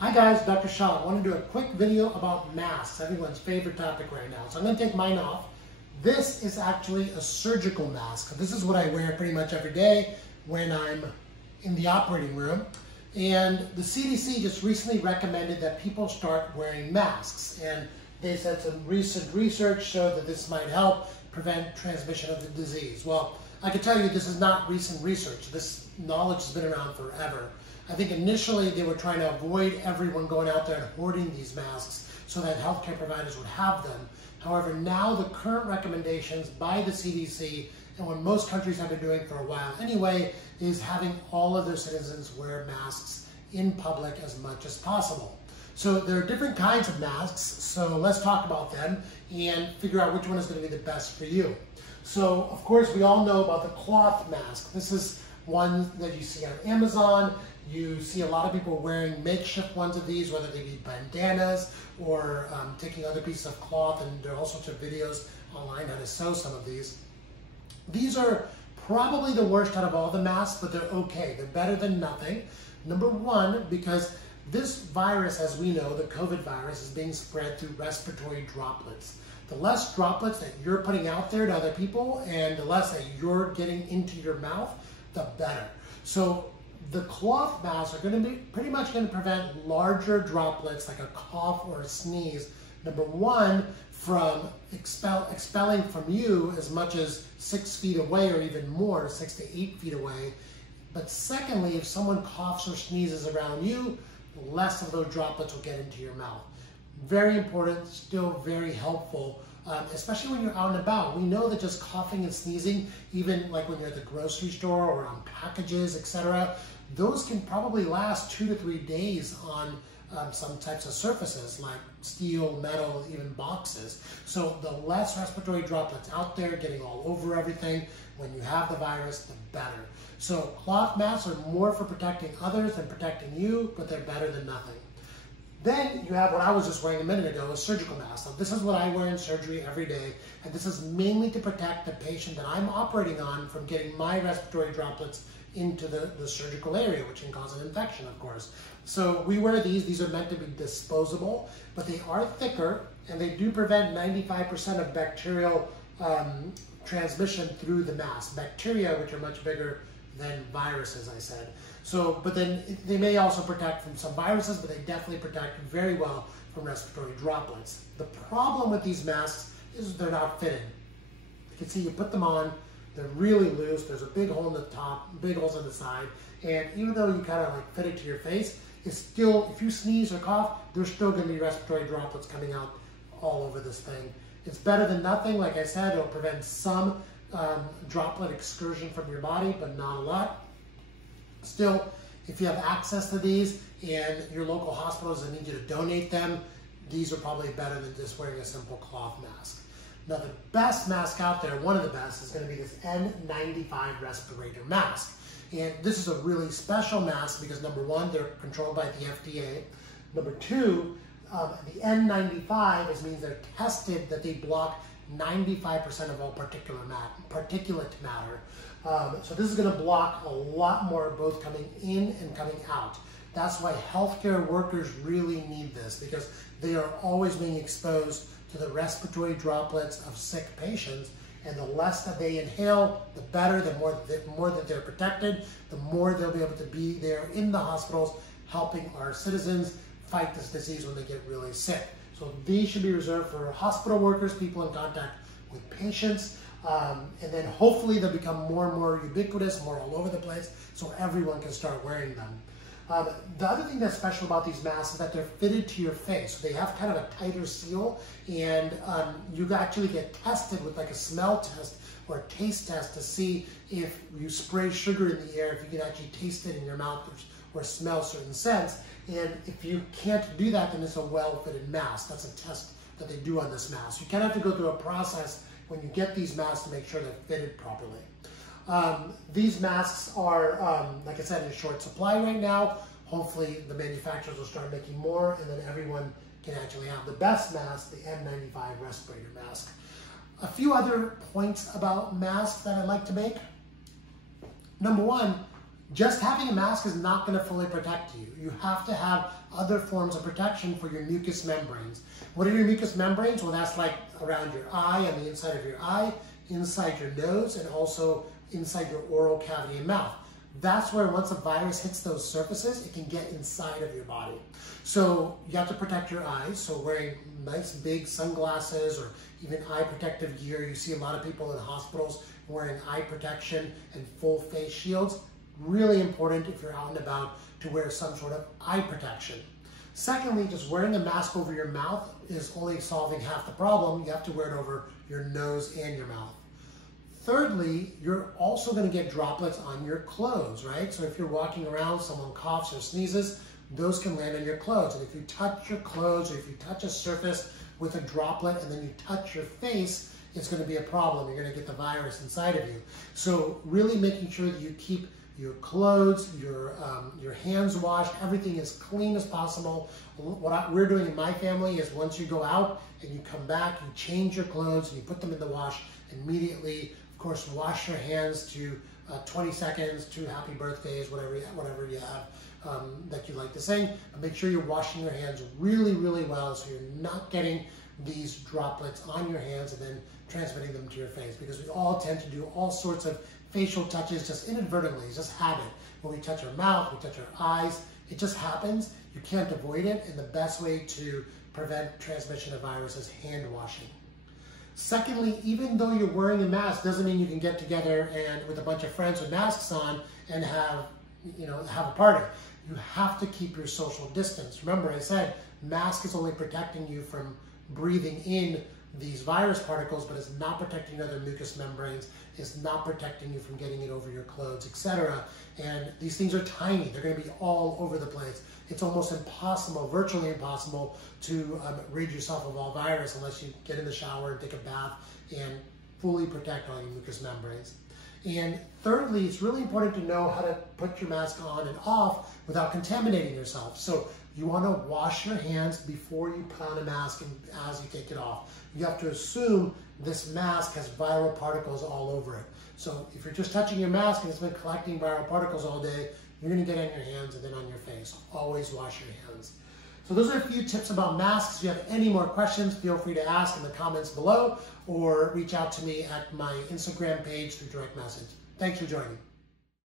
Hi guys, Dr. Shah. I want to do a quick video about masks, everyone's favorite topic right now. So I'm going to take mine off. This is actually a surgical mask. This is what I wear pretty much every day when I'm in the operating room. And the CDC just recently recommended that people start wearing masks. And they said some recent research showed that this might help prevent transmission of the disease. Well, I can tell you this is not recent research. This knowledge has been around forever. I think initially they were trying to avoid everyone going out there and hoarding these masks so that healthcare providers would have them. However, now the current recommendations by the CDC, and what most countries have been doing for a while anyway, is having all of their citizens wear masks in public as much as possible. So there are different kinds of masks, so let's talk about them and figure out which one is going to be the best for you. So, of course, we all know about the cloth mask. This is one that you see on Amazon. You see a lot of people wearing makeshift ones of these, whether they be bandanas or taking other pieces of cloth, and there are all sorts of videos online how to sew some of these. These are probably the worst out of all the masks, but they're okay. They're better than nothing. Number one, because this virus, as we know, the COVID virus, is being spread through respiratory droplets. The less droplets that you're putting out there to other people and the less that you're getting into your mouth, the better. So the cloth masks are going to be pretty much going to prevent larger droplets like a cough or a sneeze. Number one, from expelling from you as much as 6 feet away or even more, 6 to 8 feet away. But secondly, if someone coughs or sneezes around you, less of those droplets will get into your mouth. Very important, still very helpful, especially when you're out and about. We know that just coughing and sneezing, even like when you're at the grocery store or on packages, etc., those can probably last 2 to 3 days on some types of surfaces like steel, metal, even boxes. So the less respiratory droplets out there getting all over everything when you have the virus, the better. So cloth masks are more for protecting others than protecting you, but they're better than nothing. Then you have what I was just wearing a minute ago, a surgical mask. Now, this is what I wear in surgery every day, and this is mainly to protect the patient that I'm operating on from getting my respiratory droplets into the surgical area, which can cause an infection, of course. So we wear these. These are meant to be disposable, but they are thicker, and they do prevent 95% of bacterial transmission through the mask. Bacteria, which are much bigger than viruses, I said. So, but then they may also protect from some viruses, but they definitely protect very well from respiratory droplets. The problem with these masks is they're not fitted. You can see you put them on, they're really loose. There's a big hole in the top, big holes on the side, and even though you kind of like fit it to your face, it's still, if you sneeze or cough, there's still going to be respiratory droplets coming out all over this thing. It's better than nothing. Like I said, it'll prevent some droplet excursion from your body, but not a lot. Still, if you have access to these and your local hospitals that need you to donate them, these are probably better than just wearing a simple cloth mask. Now, the best mask out there, one of the best, is going to be this N95 respirator mask. And this is a really special mask because, number one, they're controlled by the FDA. Number two, the N95 means they're tested that they block 95% of all particulate matter. So this is going to block a lot more, both coming in and coming out. That's why healthcare workers really need this, because they are always being exposed to the respiratory droplets of sick patients, and the less that they inhale, the better. The more that they're protected, the more they'll be able to be there in the hospitals helping our citizens fight this disease when they get really sick. So these should be reserved for hospital workers, people in contact with patients, and then hopefully they'll become more and more ubiquitous, more all over the place, so everyone can start wearing them. The other thing that's special about these masks is that they're fitted to your face. So they have kind of a tighter seal, and you actually get tested with like a smell test or a taste test to see if you spray sugar in the air, if you can actually taste it in your mouth or smell certain scents. And if you can't do that, then it's a well-fitted mask. That's a test that they do on this mask. You kind of have to go through a process when you get these masks to make sure they're fitted properly. These masks are, like I said, in short supply right now. Hopefully the manufacturers will start making more, and then everyone can actually have the best mask, the N95 respirator mask. A few other points about masks that I'd like to make. Number one, Just having a mask is not going to fully protect you. You have to have other forms of protection for your mucous membranes. What are your mucous membranes? Well, that's like around your eye, on the inside of your eye, inside your nose, and also inside your oral cavity and mouth. That's where once a virus hits those surfaces, it can get inside of your body. So you have to protect your eyes. So wearing nice big sunglasses or even eye protective gear. You see a lot of people in hospitals wearing eye protection and full face shields. Really important if you're out and about to wear some sort of eye protection. Secondly, just wearing a mask over your mouth is only solving half the problem. You have to wear it over your nose and your mouth. Thirdly, you're also going to get droplets on your clothes, right? So if you're walking around, someone coughs or sneezes, those can land on your clothes. And if you touch your clothes or if you touch a surface with a droplet and then you touch your face, it's going to be a problem. You're going to get the virus inside of you. So really making sure that you keep your clothes, your hands washed, everything as clean as possible. What we're doing in my family is once you go out and you come back, you change your clothes and you put them in the wash immediately. Of course, wash your hands to 20 seconds, to happy birthdays, whatever you have that you like to sing. And make sure you're washing your hands really, really well so you're not getting these droplets on your hands and then transmitting them to your face, because we all tend to do all sorts of facial touches just inadvertently. It's just habit. When we touch our mouth, we touch our eyes, it just happens. You can't avoid it, and the best way to prevent transmission of virus is hand washing. Secondly, even though you're wearing a mask doesn't mean you can get together and with a bunch of friends with masks on and have a party. You have to keep your social distance. Remember, I said mask is only protecting you from breathing in these virus particles, but it's not protecting other mucous membranes, it's not protecting you from getting it over your clothes, etc. And these things are tiny, they're going to be all over the place. It's almost impossible, virtually impossible, to rid yourself of all virus unless you get in the shower and take a bath and fully protect all your mucous membranes. And thirdly, it's really important to know how to put your mask on and off without contaminating yourself. So you want to wash your hands before you put on a mask and as you take it off. You have to assume this mask has viral particles all over it. So if you're just touching your mask and it's been collecting viral particles all day, you're going to get on your hands and then on your face. Always wash your hands. So those are a few tips about masks. If you have any more questions, feel free to ask in the comments below or reach out to me at my Instagram page through direct message. Thanks for joining.